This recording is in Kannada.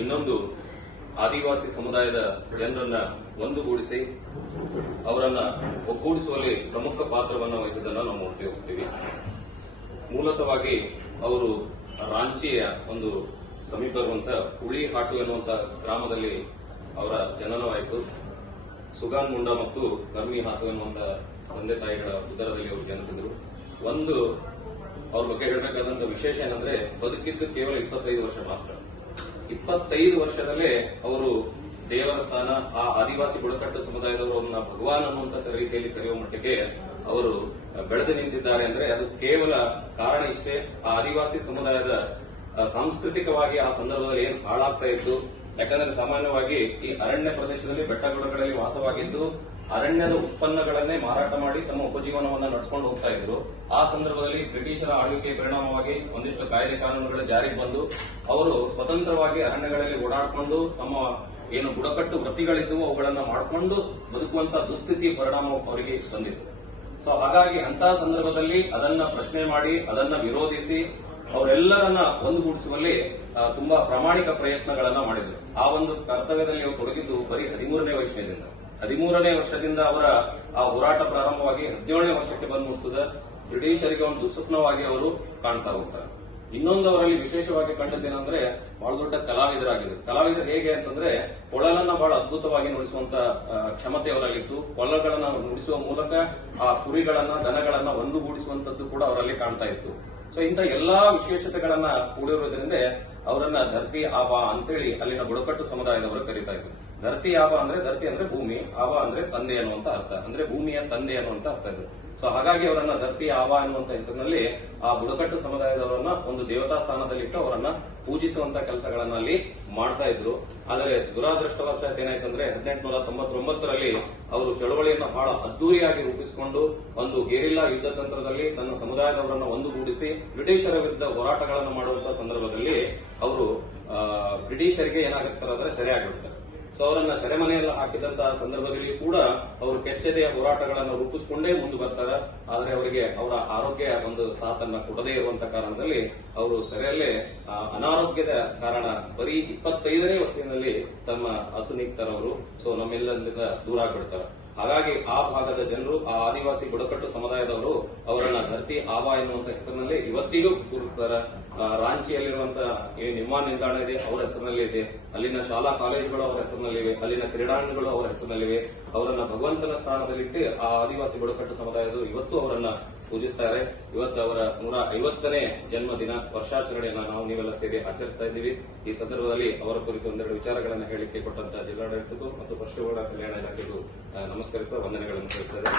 ಇನ್ನೊಂದು ಆದಿವಾಸಿ ಸಮುದಾಯದ ಜನರನ್ನ ಒಂದುಗೂಡಿಸಿ ಅವರನ್ನ ಒಗ್ಗೂಡಿಸುವಲ್ಲಿ ಪ್ರಮುಖ ಪಾತ್ರವನ್ನು ವಹಿಸಿದ್ದನ್ನು ನಾವು ನೋಡ್ತಾ ಹೋಗ್ತೀವಿ. ಮೂಲತಃವಾಗಿ ಅವರು ರಾಂಚಿಯ ಒಂದು ಸಮೀಪ ಇರುವಂತಹ ಹುಳಿಹಾಟು ಎನ್ನುವಂತ ಗ್ರಾಮದಲ್ಲಿ ಅವರ ಜನನವಾಯಿತು. ಸುಗಾನ್ ಮುಂಡಾ ಮತ್ತು ಗರ್ಮಿ ಹಾತು ಎನ್ನುವಂತ ತಂದೆ ತಾಯಿಗಳ ಉದರದಲ್ಲಿ ಅವರು ಜನಿಸಿದ್ರು. ಒಂದು ಅವ್ರ ಬಗ್ಗೆ ಹೇಳಬೇಕಾದಂತ ವಿಶೇಷ ಏನಂದ್ರೆ ಬದುಕಿದ್ದು ಕೇವಲ 25 ವರ್ಷ ಮಾತ್ರ. 25 ವರ್ಷದಲ್ಲೇ ಅವರು ದೇವರ ಸ್ಥಾನ, ಆ ಆದಿವಾಸಿ ಬುಡಕಟ್ಟು ಸಮುದಾಯದವರನ್ನ ಭಗವಾನ್ ಅನ್ನುವಂತ ರೀತಿಯಲ್ಲಿ ಕರೆಯುವ ಮಟ್ಟಿಗೆ ಅವರು ಬೆಳೆದು ನಿಂತಿದ್ದಾರೆ. ಅಂದ್ರೆ ಅದು ಕೇವಲ ಕಾರಣ ಇಷ್ಟೇ, ಆ ಆದಿವಾಸಿ ಸಮುದಾಯದ ಸಾಂಸ್ಕೃತಿಕವಾಗಿ ಆ ಸಂದರ್ಭದಲ್ಲಿ ಏನ್ ಹಾಳಾಗ್ತಾ ಇತ್ತು. ಯಾಕಂದ್ರೆ ಸಾಮಾನ್ಯವಾಗಿ ಈ ಅರಣ್ಯ ಪ್ರದೇಶದಲ್ಲಿ ಬೆಟ್ಟಗುಡ್ಡಗಳಲ್ಲಿ ವಾಸವಾಗಿದ್ದು ಅರಣ್ಯದ ಉತ್ಪನ್ನಗಳನ್ನೇ ಮಾರಾಟ ಮಾಡಿ ತಮ್ಮ ಉಪಜೀವನವನ್ನು ನಡೆಸಿಕೊಂಡು ಹೋಗ್ತಾ ಇದ್ರು. ಆ ಸಂದರ್ಭದಲ್ಲಿ ಬ್ರಿಟಿಷರ ಆಳ್ವಿಕೆಯ ಪರಿಣಾಮವಾಗಿ ಒಂದಿಷ್ಟು ಕಾಯ್ದೆ ಕಾನೂನುಗಳ ಜಾರಿಗೆ ಬಂದು ಅವರು ಸ್ವತಂತ್ರವಾಗಿ ಅರಣ್ಯಗಳಲ್ಲಿ ಓಡಾಡಿಕೊಂಡು ತಮ್ಮ ಏನು ಬುಡಕಟ್ಟು ವೃತ್ತಿಗಳಿದ್ದವು ಅವುಗಳನ್ನ ಮಾಡಿಕೊಂಡು ಬದುಕುವಂತ ದುಸ್ಥಿತಿ ಪರಿಣಾಮ ಅವರಿಗೆ ಬಂದಿತ್ತು. ಸೊ ಹಾಗಾಗಿ ಅಂತಹ ಸಂದರ್ಭದಲ್ಲಿ ಅದನ್ನ ಪ್ರಶ್ನೆ ಮಾಡಿ ಅದನ್ನ ವಿರೋಧಿಸಿ ಅವರೆಲ್ಲರನ್ನ ಒಂದುಗೂಡಿಸುವಲ್ಲಿ ತುಂಬಾ ಪ್ರಾಮಾಣಿಕ ಪ್ರಯತ್ನಗಳನ್ನ ಮಾಡಿದ್ರು. ಆ ಒಂದು ಕರ್ತವ್ಯದಲ್ಲಿ ಅವರು ತೊಡಗಿದ್ದು ಬರೀ 13ನೇ ವಯಸ್ಸಿನಿಂದ. 13ನೇ ವರ್ಷದಿಂದ ಅವರ ಆ ಹೋರಾಟ ಪ್ರಾರಂಭವಾಗಿ 17ನೇ ವರ್ಷಕ್ಕೆ ಬಂದು ಮುಟ್ಟುತ್ತದೆ. ಬ್ರಿಟಿಷರಿಗೆ ಒಂದು ದುಸ್ವಪ್ನವಾಗಿ ಅವರು ಕಾಣ್ತಾ ಹೋಗ್ತಾರೆ. ಇನ್ನೊಂದು ಅವರಲ್ಲಿ ವಿಶೇಷವಾಗಿ ಕಂಡದ್ದೇನೆಂದ್ರೆ ಬಹಳ ದೊಡ್ಡ ಕಲಾವಿದರಾಗಿದ್ರು. ಕಲಾವಿದರು ಹೇಗೆ ಅಂತಂದ್ರೆ ಕೊಳಲನ್ನ ಬಹಳ ಅದ್ಭುತವಾಗಿ ನುಡಿಸುವಂತ ಕ್ಷಮತೆ ಅವರಲ್ಲಿತ್ತು. ಕೊಳಲಗಳನ್ನ ನುಡಿಸುವ ಮೂಲಕ ಆ ಕುರಿಗಳನ್ನ ದನಗಳನ್ನ ಒಂದುಗೂಡಿಸುವಂತದ್ದು ಕೂಡ ಅವರಲ್ಲಿ ಕಾಣ್ತಾ ಇತ್ತು. ಸೊ ಇಂಥ ಎಲ್ಲಾ ವಿಶೇಷತೆಗಳನ್ನ ಕೂಡಿರುವುದರಿಂದ ಅವರನ್ನ ಧರ್ತಿ ಆಬಾ ಅಂತೇಳಿ ಅಲ್ಲಿನ ಬುಡಕಟ್ಟು ಸಮುದಾಯದವರು ಕರೀತಾ ಇದ್ರು. ಧರ್ತಿ ಆಬಾ ಅಂದ್ರೆ ಧರ್ತಿ ಅಂದ್ರೆ ಭೂಮಿ, ಆಬಾ ಅಂದ್ರೆ ತಂದೆ ಅನ್ನುವಂತ ಅರ್ಥ, ಅಂದ್ರೆ ಭೂಮಿಯ ತಂದೆ ಅನ್ನುವಂತ ಅರ್ಥ ಇದು. ಸೊ ಹಾಗಾಗಿ ಅವರನ್ನ ಧರ್ತಿ ಆಬಾ ಅನ್ನುವಂತ ಹೆಸರಿನಲ್ಲಿ ಆ ಬುಡಕಟ್ಟು ಸಮುದಾಯದವರನ್ನ ಒಂದು ದೇವತಾ ಸ್ಥಾನದಲ್ಲಿಟ್ಟು ಅವರನ್ನ ಪೂಜಿಸುವಂತ ಕೆಲಸಗಳನ್ನ ಅಲ್ಲಿ ಮಾಡ್ತಾ ಇದ್ರು. ಆದರೆ ದುರಾದೃಷ್ಟವಶಾತ್ ಏನಾಯ್ತಂದ್ರೆ 1899ರಲ್ಲಿ ಅವರು ಚಳವಳಿಯನ್ನ ಬಹಳ ಅದ್ದೂರಿಯಾಗಿ ರೂಪಿಸಿಕೊಂಡು ಒಂದು ಗೆರಿಲ್ಲಾ ಯುದ್ಧ ತಂತ್ರದಲ್ಲಿ ತನ್ನ ಸಮುದಾಯದವರನ್ನ ಒಂದುಗೂಡಿಸಿ ಬ್ರಿಟಿಷರ ವಿರುದ್ಧ ಹೋರಾಟಗಳನ್ನು ಮಾಡುವಂತಹ ಸಂದರ್ಭದಲ್ಲಿ ಅವರು ಬ್ರಿಟಿಷರಿಗೆ ಏನಾಗುತ್ತಾರೆ ಅಂದ್ರೆ ಸೆರೆಯಾಗಿರ್ತಾರೆ. ಸೊ ಅವರನ್ನ ಸೆರೆಮನೆಯಲ್ಲ ಹಾಕಿದಂತಹ ಸಂದರ್ಭದಲ್ಲಿ ಕೂಡ ಅವರು ಕೆಚ್ಚೆದೆಯ ಹೋರಾಟಗಳನ್ನು ರೂಪಿಸಿಕೊಂಡೇ ಮುಂದೆ ಬರ್ತಾರೆ. ಆದರೆ ಅವರಿಗೆ ಅವರ ಆರೋಗ್ಯ ಒಂದು ಸಾಥನ್ನ ಕೊಡದೇ ಇರುವಂತ ಕಾರಣದಲ್ಲಿ ಅವರು ಸೆರೆಯಲ್ಲೇ ಅನಾರೋಗ್ಯದ ಕಾರಣ ಬರೀ 25ನೇ ವರ್ಷದಲ್ಲಿ ತಮ್ಮ ಅಸುನೀಗ್ತಾರವರು. ಸೊ ನಮ್ಮೆಲ್ಲರಿಂದ ದೂರ ಆಗ್ಬಿಡ್ತಾರೆ. ಹಾಗಾಗಿ ಆ ಭಾಗದ ಜನರು, ಆ ಆದಿವಾಸಿ ಬುಡಕಟ್ಟು ಸಮುದಾಯದವರು ಅವರನ್ನ ಧರ್ತಿ ಆಬಾ ಎನ್ನುವಂತ ಹೆಸರಿನಲ್ಲಿ ಇವತ್ತಿಗೂ ಕೂರುತ್ತಾರೆ. ರಾಂಚಿಯಲ್ಲಿರುವಂತಹ ವಿಮಾನ ನಿಲ್ದಾಣ ಇದೆ, ಅವರ ಹೆಸರಿನಲ್ಲಿ ಇದೆ. ಅಲ್ಲಿನ ಶಾಲಾ ಕಾಲೇಜುಗಳು ಅವರ ಹೆಸರಿನಲ್ಲಿವೆ. ಅಲ್ಲಿನ ಕ್ರೀಡಾಂಗಣಗಳು ಅವರ ಹೆಸರಿನಲ್ಲಿವೆ. ಅವರನ್ನ ಭಗವಂತನ ಸ್ಥಾನದಲ್ಲಿಟ್ಟು ಆ ಆದಿವಾಸಿ ಬುಡಕಟ್ಟು ಸಮುದಾಯದವರು ಇವತ್ತು ಅವರನ್ನ ಪೂಜಿಸ್ತಾರೆ. ಇವತ್ತು ಅವರ 150ನೇ ಜನ್ಮದಿನ ವರ್ಷಾಚರಣೆಯನ್ನ ನಾವು ನೀವೆಲ್ಲ ಸೇರಿ ಆಚರಿಸ್ತಾ ಇದ್ದೀವಿ. ಈ ಸಂದರ್ಭದಲ್ಲಿ ಅವರ ಕುರಿತು ಒಂದೆರಡು ವಿಚಾರಗಳನ್ನು ಹೇಳಿಕೆ ಕೊಟ್ಟಂತಹ ಜಿಲ್ಲಾಡಳಿತಕ್ಕೂ ಮತ್ತು ಪಶುಗಳ ಕಲ್ಯಾಣ ಇಲಾಖೆಗೂ ನಮಸ್ಕರಿಸುವ ವಂದನೆಗಳನ್ನು ಸಲ್ಲಿಸುತ್ತದೆ.